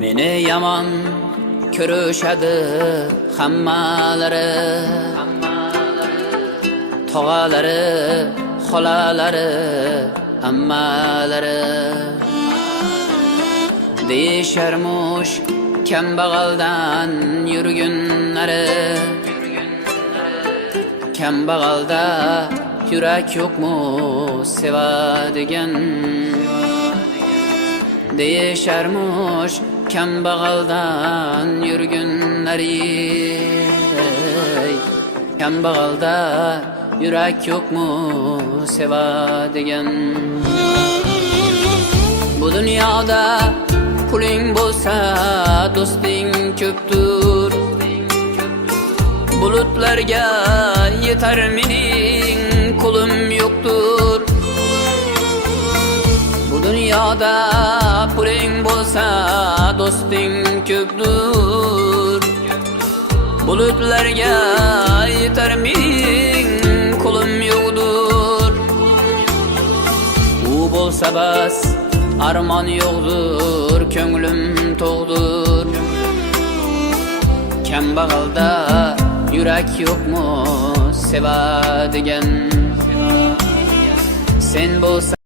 Meni yomon ko'rishadi hammalari, tog'alari, xolalari, ammalari. Deyisharmush kambag'aldan yurgunlari, kambag'alda yurak yo'qmu sevadigan. Deyisharmush kambag'aldan yurgunlari, kambag'alda yurak yo'qmu sevadigan. Bu dunyoda puling bo'lsa do'sting ko'ptur, bulutlarga yetar mening qo'lim yo'qtur. Bu dunyoda puling bo'lsa do'sting ko'ptur, bulutlarga yetar mening qo'lim yo'qtur. U bo'lsa bas armon yo'qdur, ko'nglim to'g'dur. Kambag'alda yurak yo'qmu sevadigan. Sen bo'lsa